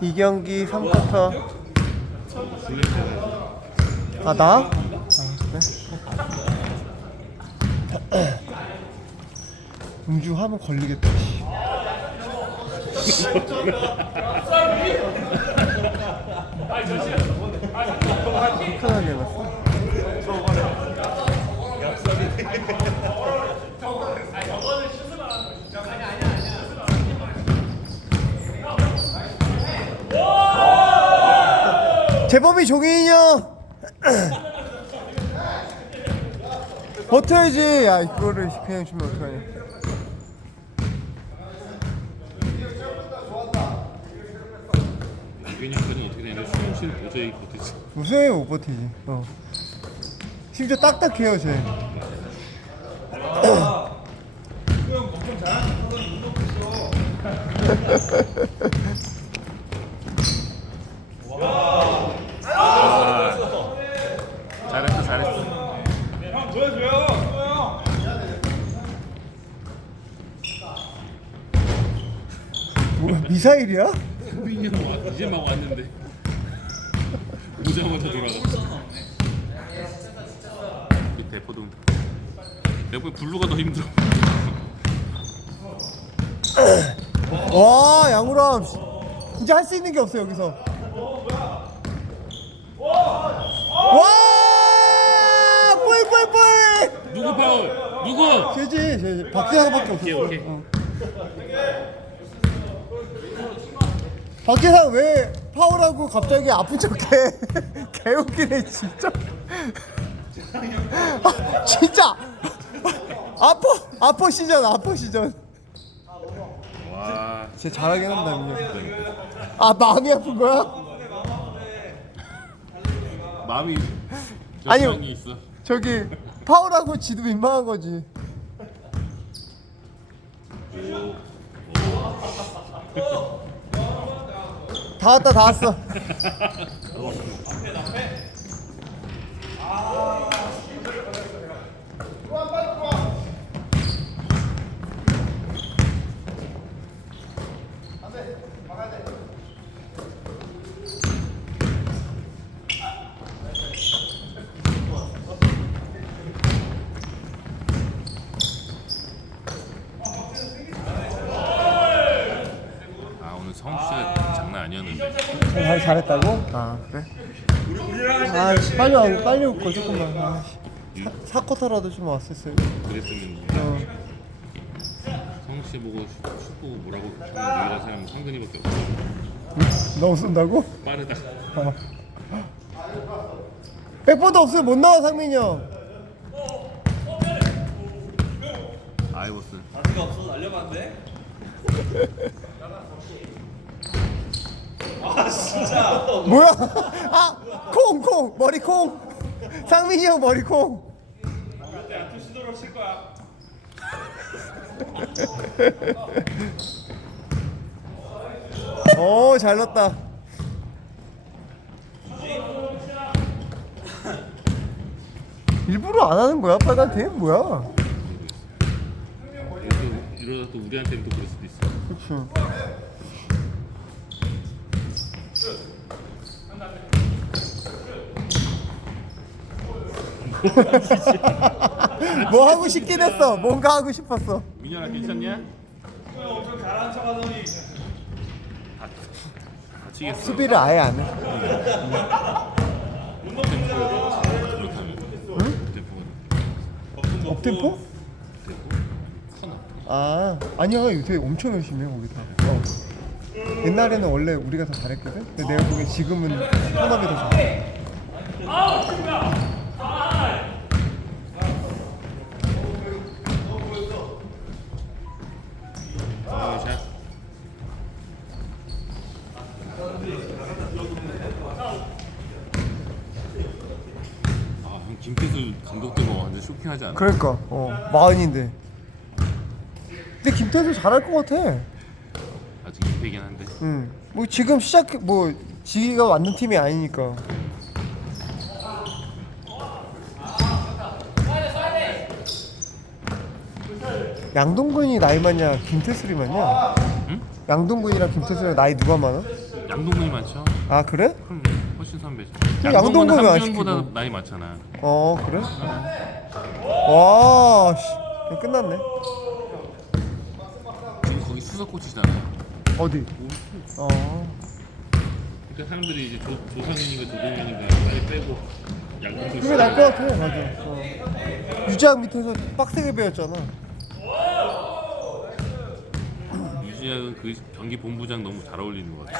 이 경기 3쿼터 술냄새가 아 나? 아 그래? 음주 하면 걸리겠다 씨. 편하게 해놨어 재범이 종인이요 버텨야지. 야 이거를 그냥 주면 어떡하냐. 유근이 형은 어떻게 되냐? 수영 씨는 도저히 못했어 무슨 못 버티지? 어. 심지어 딱딱해요 쟤. 잘했어 잘했어 뭐야 미사일이야? 형 와- 이제 막 왔는데. 오자마자 돌아갔어. 이 대포동. 대포 블루가 더 힘들어. 와 양우람. 이제 할 수 있는 게 없어 여기서. 와! 뿔뿔뿔! 누구 파울? 누구? 쟤지 박재상밖에 없었어. 오케이, 오케이. 어. 박재상 왜 파울하고 갑자기 아픈 척해? 개웃기네 진짜. 아, 진짜. 아퍼 아퍼 시전 아퍼 시전 와 진짜 잘하긴 한다 민아 마음이 아픈 거야? 마음이. 저장이 있어. 저기 파울하고 지도 민망한 거지 다 왔다 다 왔어. 아 오늘 성우 씨가 장난 아니었는데 잘 잘했다고? 아 그래? 아 씨, 빨리 와 빨리 올거 조금만 아, 씨. 사, 사쿼터라도 좀 왔었어요 그랬으면 어. 성우 씨 보고 보고 뭐라고 하는 유일한 사람은 상근이밖에 없어 너무 쏜다고? 빠르다 어. 백보드 없으면 못 나와 상민이 형 아이버스 아직 없어서 날려봤는데? 아 진짜 뭐야? 아, 콩, 콩, 머리 콩. 상민이 형 머리 콩. 그때 아투 시도로 칠 거야 오, 잘 넣었다. 일부러 안 하는 거야, 빨간 팀? 뭐야? 이러다, 또 우리한테는 또 그럴 수도 있어 그렇지. 뭐 하고 싶긴 했어. 뭔가 하고 싶었어. 민현아 괜찮냐? 엄청 잘하는 척 하더니 다치겠어 수비를 아예 안 해. 템포가 업템포? 커나 아, 아니야. 요새 엄청 열심히 해, 거기 다. 어. 옛날에는 원래 우리가 더 잘했거든? 근데 내가 보기엔 지금은 현업이 더 잘해. 아, 형 김태수 감독된 거 완전 쇼킹하지 않아? 그러니까, 어, 마흔인데. 근데 김태수 잘할 것 같아. 아직 2패이긴 한데 응. 뭐 지금 시작, 뭐, 지기가 맞는 팀이 아니니까. 양동근이 나이 많냐, 김태술이 많냐? 응? 양동근이랑 김태술이랑 나이 누가 많아? 양동근이 많죠? 아 그래? 그럼 훨씬 선배죠. 그 양동근은 안 함지훈보다. 나이 많잖아. 어 그래? 와 씨. 끝났네 지금 거기 수석 코치잖아. 어디? 어 그러니까 사람들이 이제 조, 조상현이가 조동현이가 빨리 빼고 양동근 그게 나을 것 같아 맞아 어. 유지학 밑에서 빡세게 배웠잖아 유지학은 그 경기 본부장 너무 잘 어울리는 것 같아.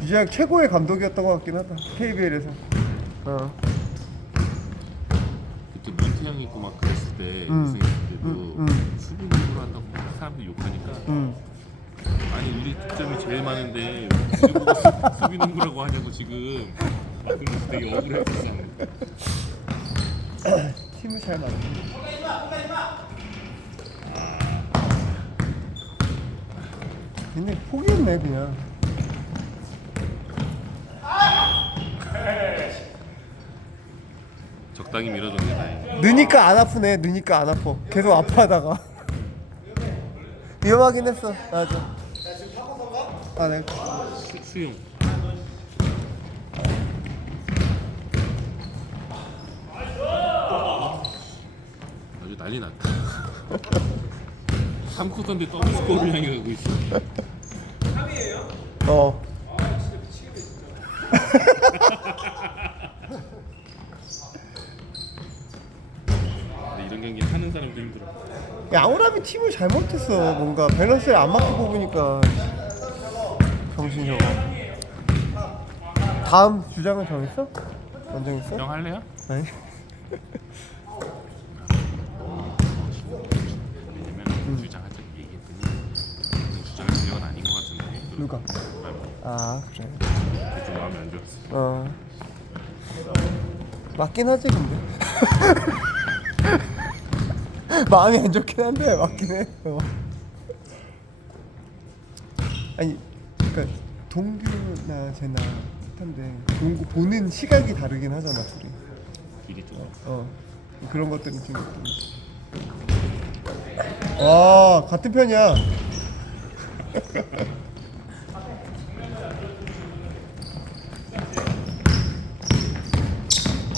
유지학 최고의 감독이었던 것 같긴 하다 KBL에서 어. 문태영 있고 막 그랬을 때 음. 우승했을 때도 음, 음. 수비 농구를 한다고 막 사람들이 욕하니까 음. 아니 우리 득점이 제일 많은데 우리 보고 수- 수비 농구라고 하냐고 지금 막 그러면서 되게 억울했었어. 팀을 잘 만든 근데 포기했네 그냥 적당히 밀어줬네 다행히. 느니까 안 아프네 느니까 안 아파 계속 아파하다가 위험하긴 했어 맞아 아 네. 수, 수용. 아주 난리 났다. 3쿼터인데 더블 스코어를 향해 가고 있어. 어 경기 하는 사람도 힘들어. 양호람이 팀을 잘못했어 뭔가 밸런스를 안 맞게 뽑으니까 없어 다음 주장은 정했어? 안 정했어? 형 할래요? 아니 왜냐면 주장하자 얘기했더니 주장을 주장은 아닌 것 같은데. 누가? 아 그래 그게 좀 마음에 안 좋았어. 어 맞긴 하지 근데 마음이 안 좋긴 한데 맞긴 해 어. 아니 그러니까 동규나 쟤나 한데 농구 보는 시각이 다르긴 하잖아 둘이 길이 좀. 어 그런 것들이 좀 와, 같은 편이야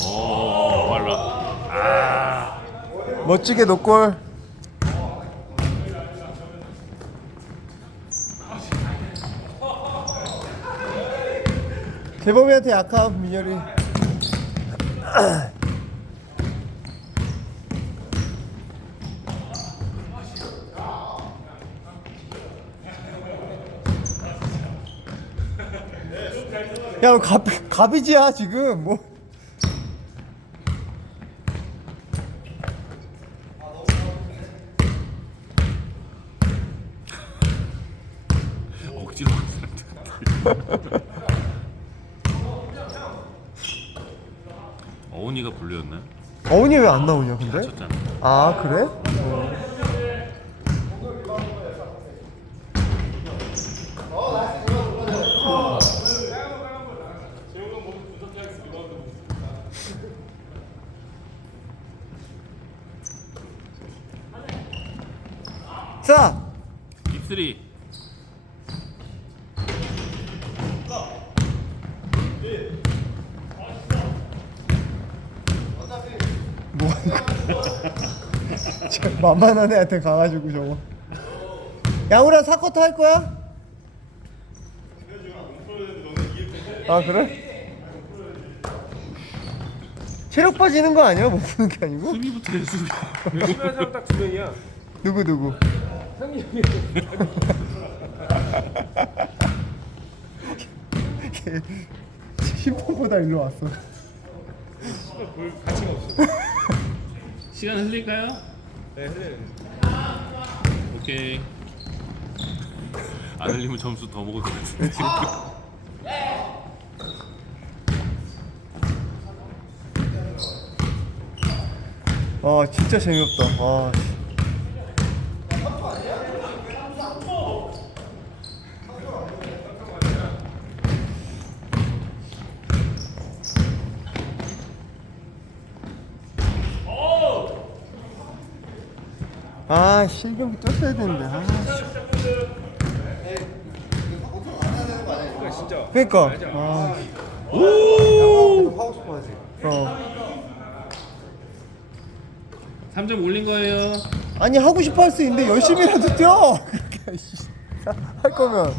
오 빨라. 멋지게 노골. 재범이한테 약한 민열이. 야, 너 갑, 갑이지야 지금. 뭐 억지로 하는 사람들 같아. 어훈이가 불렸나? 어은이 왜 안 나오냐 근데? 다쳤잖아. 아 그래? 자 입술이 저 뭐? 만만한 애한테 가가지고 저거 야우라 사쿼터 할 거야? 아 그래? 체력 빠지는 거 아니야? 뭐 못 푸는 게 아니고? 수비부터 해 수비 열심히 하는 사람 딱두 명이야 누구 누구? 상민이 형 10분보다 일로 왔어. 씨발 볼 가치가 없어. 시간 흘릴까요? 네, 흘려요. 오케이. 안 흘리면 점수 더 먹을 것 같은데 지금. 아 진짜 재미없다. 아. 씨. 아, 씨, 1경기 뛰었어야 되는데. 아, 진짜. 맞아. 아, 하고 싶어야지. 어. 3점 올린 거예요. 아니 하고 싶어 할 수 있는데 열심히라도 뛰어. 그렇게 씨, 할 거면.